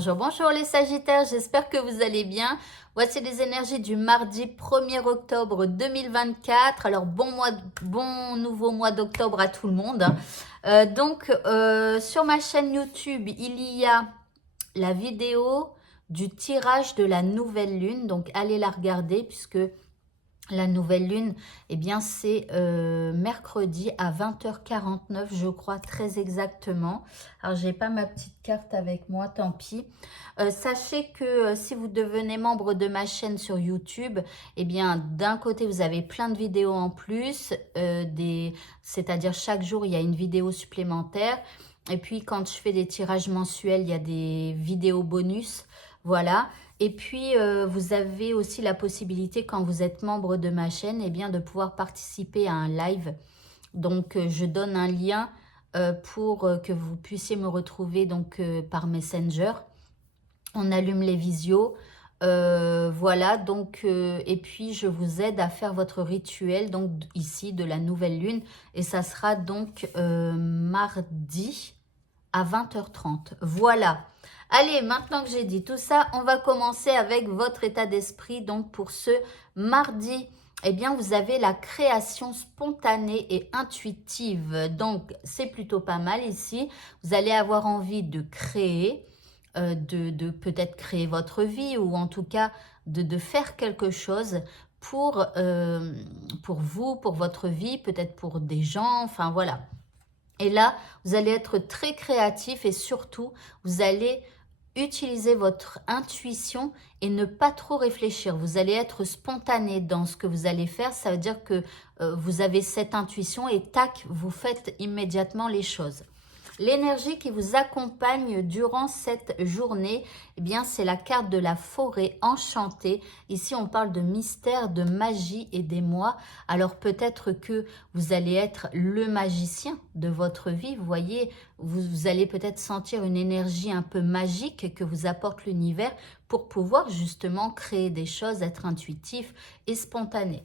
Bonjour, bonjour les Sagittaires, j'espère que vous allez bien. Voici les énergies du mardi 1er octobre 2024. Alors bon nouveau mois d'octobre à tout le monde. Sur ma chaîne YouTube, il y a la vidéo du tirage de la nouvelle lune. Donc allez la regarder puisque la nouvelle lune, eh bien c'est mercredi à 20h49, je crois très exactement. Alors j'ai pas ma petite carte avec moi, tant pis. Sachez que si vous devenez membre de ma chaîne sur YouTube, eh bien d'un côté vous avez plein de vidéos en plus, c'est-à-dire chaque jour il y a une vidéo supplémentaire. Et puis quand je fais des tirages mensuels, il y a des vidéos bonus. Voilà. Et puis, vous avez aussi la possibilité, quand vous êtes membre de ma chaîne, eh bien, de pouvoir participer à un live. Donc, je donne un lien pour que vous puissiez me retrouver donc, par Messenger. On allume les visios. Voilà, donc, et puis je vous aide à faire votre rituel, donc ici, de la nouvelle lune. Et ça sera donc mardi à 20h30. Voilà. Allez, maintenant que j'ai dit tout ça, on va commencer avec votre état d'esprit. Donc, pour ce mardi, eh bien, vous avez la création spontanée et intuitive. Donc, c'est plutôt pas mal ici. Vous allez avoir envie de créer, de peut-être créer votre vie ou en tout cas de faire quelque chose pour vous, pour votre vie, peut-être pour des gens, enfin voilà. Et là, vous allez être très créatif et surtout, vous allez utiliser votre intuition et ne pas trop réfléchir. Vous allez être spontané dans ce que vous allez faire. Ça veut dire que vous avez cette intuition et tac, vous faites immédiatement les choses. L'énergie qui vous accompagne durant cette journée, eh bien, c'est la carte de la forêt enchantée. Ici, on parle de mystère, de magie et des mois. Alors, peut-être que vous allez être le magicien de votre vie. Vous voyez, vous allez peut-être sentir une énergie un peu magique que vous apporte l'univers pour pouvoir justement créer des choses, être intuitif et spontané.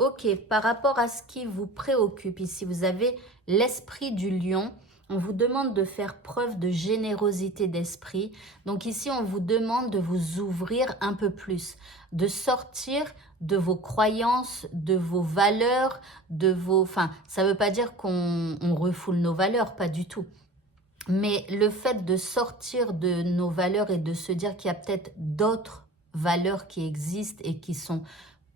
Ok, par rapport à ce qui vous préoccupe, ici, vous avez l'esprit du lion. On vous demande de faire preuve de générosité d'esprit. Donc ici, on vous demande de vous ouvrir un peu plus, de sortir de vos croyances, de vos valeurs, de vos... Enfin, ça ne veut pas dire qu'on refoule nos valeurs, pas du tout. Mais le fait de sortir de nos valeurs et de se dire qu'il y a peut-être d'autres valeurs qui existent et qui sont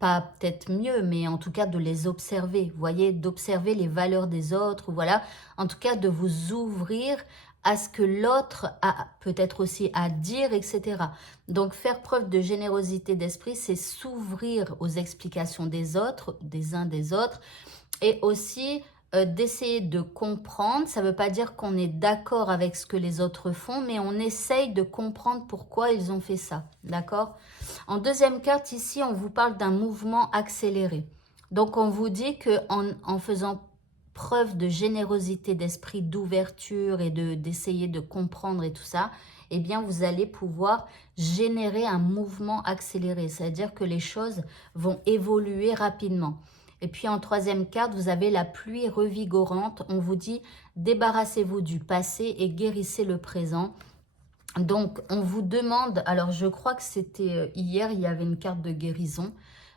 pas peut-être mieux, mais en tout cas de les observer, vous voyez, d'observer les valeurs des autres, voilà, en tout cas de vous ouvrir à ce que l'autre a peut-être aussi à dire, etc. Donc faire preuve de générosité d'esprit, c'est s'ouvrir aux explications des autres, des uns des autres, et aussi d'essayer de comprendre. Ça ne veut pas dire qu'on est d'accord avec ce que les autres font, mais on essaye de comprendre pourquoi ils ont fait ça, d'accord? En deuxième carte, ici, on vous parle d'un mouvement accéléré. Donc, on vous dit qu'en faisant preuve de générosité d'esprit, d'ouverture et d'essayer de comprendre et tout ça, eh bien, vous allez pouvoir générer un mouvement accéléré. C'est-à-dire que les choses vont évoluer rapidement. Et puis en troisième carte, vous avez la pluie revigorante. On vous dit débarrassez-vous du passé et guérissez le présent. Donc on vous demande, alors je crois que c'était hier, il y avait une carte de guérison,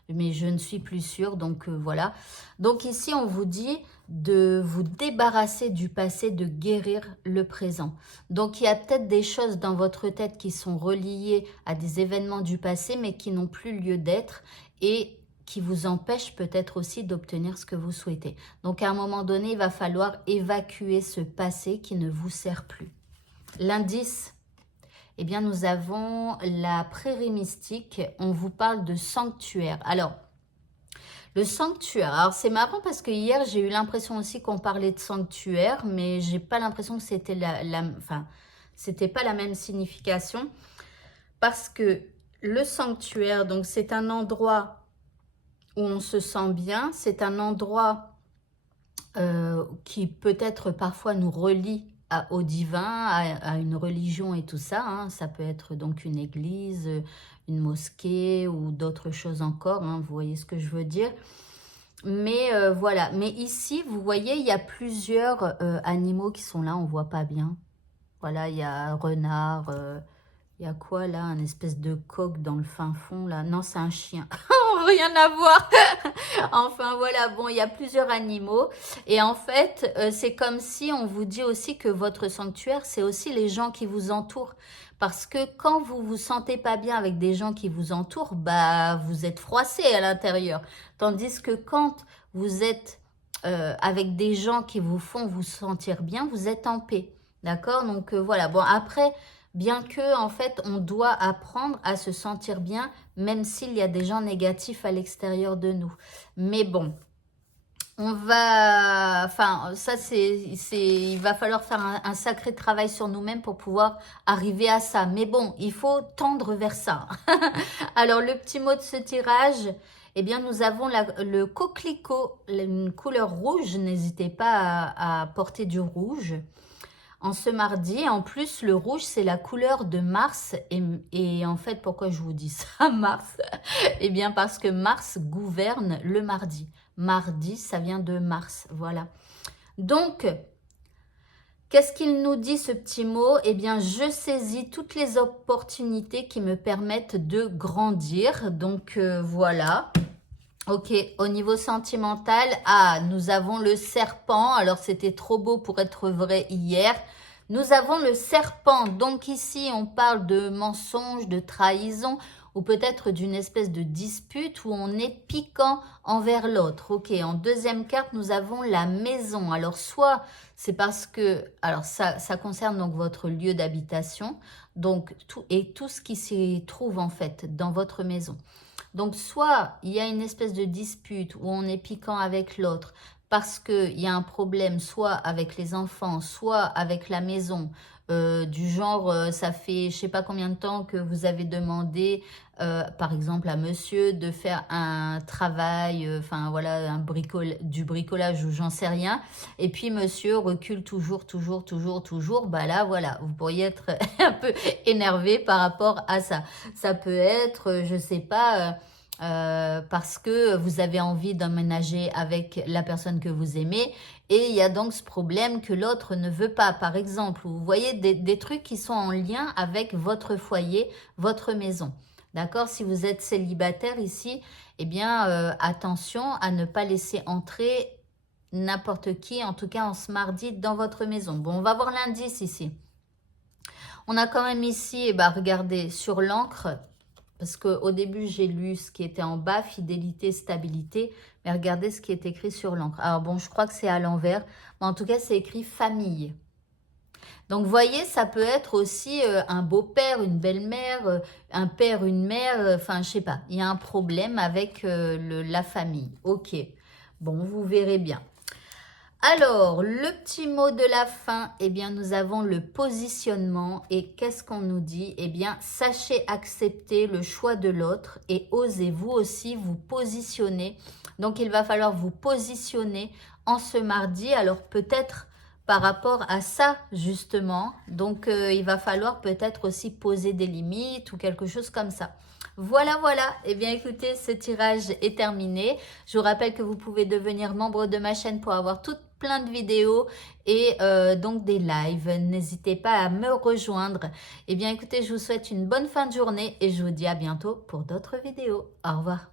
mais je ne suis plus sûre, donc voilà. Donc ici on vous dit de vous débarrasser du passé, de guérir le présent. Donc il y a peut-être des choses dans votre tête qui sont reliées à des événements du passé, mais qui n'ont plus lieu d'être et qui vous empêche peut-être aussi d'obtenir ce que vous souhaitez. Donc à un moment donné, il va falloir évacuer ce passé qui ne vous sert plus. L'indice, eh bien nous avons la prairie mystique. On vous parle de sanctuaire. Alors, le sanctuaire, alors c'est marrant parce que hier j'ai eu l'impression aussi qu'on parlait de sanctuaire, mais j'ai pas l'impression que c'était enfin, c'était pas la même signification. Parce que le sanctuaire, donc c'est un endroit où on se sent bien. C'est un endroit qui peut-être parfois nous relie au divin, à une religion et tout ça. Hein. Ça peut être donc une église, une mosquée ou d'autres choses encore. Hein. Vous voyez ce que je veux dire? Mais voilà. Mais ici, vous voyez, il y a plusieurs animaux qui sont là. On ne voit pas bien. Voilà, il y a renard, Il y a quoi là? Un espèce de coq dans le fin fond là? Non, c'est un chien. Rien à voir. Enfin voilà, bon, il y a plusieurs animaux. Et en fait, c'est comme si on vous dit aussi que votre sanctuaire, c'est aussi les gens qui vous entourent. Parce que quand vous vous sentez pas bien avec des gens qui vous entourent, bah vous êtes froissé à l'intérieur. Tandis que quand vous êtes avec des gens qui vous font vous sentir bien, vous êtes en paix. D'accord? Donc voilà, bon après... Bien que, en fait, on doit apprendre à se sentir bien, même s'il y a des gens négatifs à l'extérieur de nous. Mais bon, on va... Enfin, ça, il va falloir faire un sacré travail sur nous-mêmes pour pouvoir arriver à ça. Mais bon, il faut tendre vers ça. Alors, le petit mot de ce tirage... Eh bien, nous avons le coquelicot, une couleur rouge. N'hésitez pas à porter du rouge. En ce mardi, en plus, le rouge, c'est la couleur de Mars. Et en fait, pourquoi je vous dis ça, Mars? Eh bien, parce que Mars gouverne le mardi. Mardi, ça vient de Mars, voilà. Donc, qu'est-ce qu'il nous dit, ce petit mot? Eh bien, je saisis toutes les opportunités qui me permettent de grandir. Donc, voilà. Ok, au niveau sentimental, nous avons le serpent. Alors, c'était trop beau pour être vrai hier. Nous avons le serpent. Donc, ici, on parle de mensonge, de trahison ou peut-être d'une espèce de dispute où on est piquant envers l'autre. Ok, en deuxième carte, nous avons la maison. Alors, soit c'est parce que... Alors, ça concerne donc votre lieu d'habitation. Donc, tout ce qui s'y trouve en fait dans votre maison. Donc, soit il y a une espèce de dispute où on est piquant avec l'autre parce qu'il y a un problème soit avec les enfants, soit avec la maison, du genre, ça fait je ne sais pas combien de temps que vous avez demandé, par exemple, à monsieur de faire un travail, enfin voilà, du bricolage ou j'en sais rien. Et puis, monsieur recule toujours, bah là, voilà, vous pourriez être un peu énervé par rapport à ça. Ça peut être, je sais pas, parce que vous avez envie d'emménager avec la personne que vous aimez et il y a donc ce problème que l'autre ne veut pas, par exemple. Vous voyez des trucs qui sont en lien avec votre foyer, votre maison. D'accord? Si vous êtes célibataire ici, eh bien, attention à ne pas laisser entrer n'importe qui, en tout cas en ce mardi, dans votre maison. Bon, on va voir l'indice ici. On a quand même ici, eh ben, regardez, sur l'encre, parce qu'au début, j'ai lu ce qui était en bas, fidélité, stabilité, mais regardez ce qui est écrit sur l'encre. Alors bon, je crois que c'est à l'envers, mais en tout cas, c'est écrit famille. Donc, vous voyez, ça peut être aussi un beau-père, une belle-mère, un père, une mère, enfin, je sais pas. Il y a un problème avec la famille. Ok, bon, vous verrez bien. Alors, le petit mot de la fin, eh bien, nous avons le positionnement. Et qu'est-ce qu'on nous dit? Eh bien, sachez accepter le choix de l'autre et osez vous aussi vous positionner. Donc, il va falloir vous positionner en ce mardi. Alors, peut-être par rapport à ça, justement. Donc, il va falloir peut-être aussi poser des limites ou quelque chose comme ça. Voilà, voilà. Eh bien, écoutez, ce tirage est terminé. Je vous rappelle que vous pouvez devenir membre de ma chaîne pour avoir plein de vidéos et donc des lives. N'hésitez pas à me rejoindre. Eh bien, écoutez, je vous souhaite une bonne fin de journée et je vous dis à bientôt pour d'autres vidéos. Au revoir.